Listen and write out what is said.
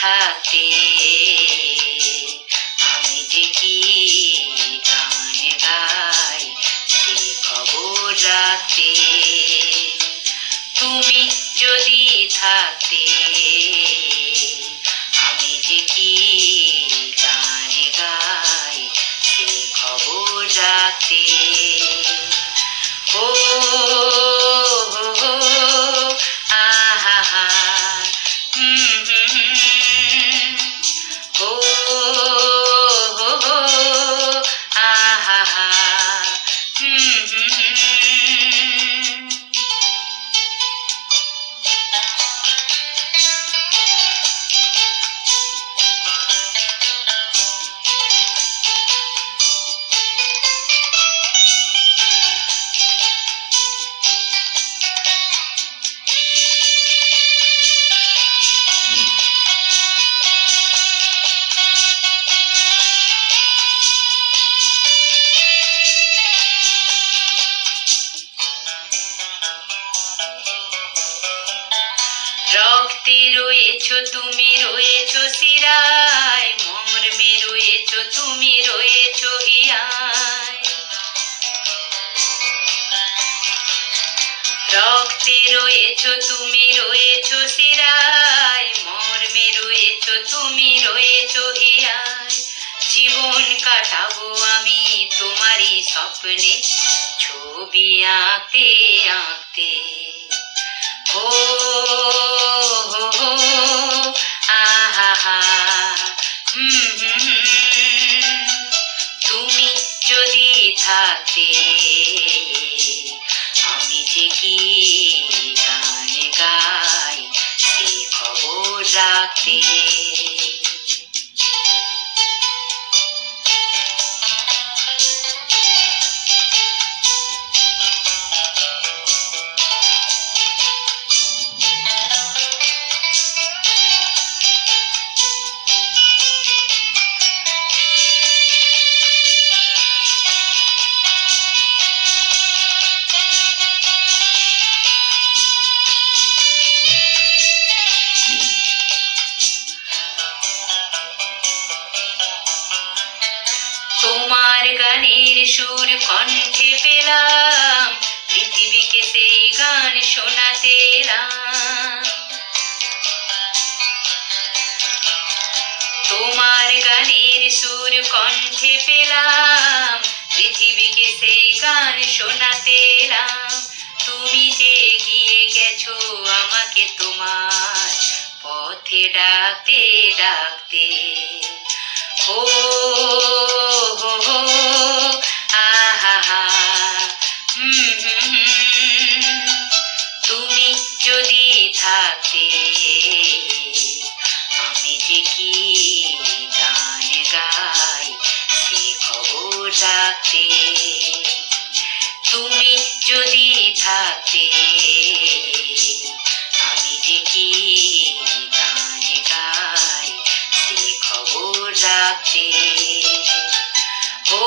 থাকতে আমি যে কি গান গাই সে খবর রাখতে, তুমি যদি থাকতে আমি যে কি গান গাই সে খবর রাখতে। ও হো হো আহা হা ও হো হো আহা হা রক্তে রয়েছ তুমি, রয়েছ শিরায়, মর্মে রয়েছ তুমি, রয়েছ হিয়ায়। রক্তে রয়েছ তুমি, রয়েছ শিরায়, মর্মে রয়েছ তুমি, রয়েছ হিয়ায়। জীবন কাটাবো আমি তোমারই স্বপ্নে, ছবি আঁকতে আঁকতে। ও হো হো আহা হা তুমি যদি থাকতে আমি যে কি গান গাই সে খবর রাখতে। তোমার গানের সুর কণ্ঠে পেলাম, পৃথিবীকে সেই গান শোনাতে এলাম। তোমার গানের সুর কণ্ঠে পেলাম, পৃথিবীকে সেই গান শোনাতে এলাম। তুমি যে গিয়ে গেছো আমাকে তোমার পথে ডাকতে ডাকতে। ও হো হো আহা হা তুমি যদি থাকতে আমি যে কি গান গাই সে খবর রাখতে। তুমি যদি থাকতে আমি যে কি গান গাই সে খবর রাখতে। ও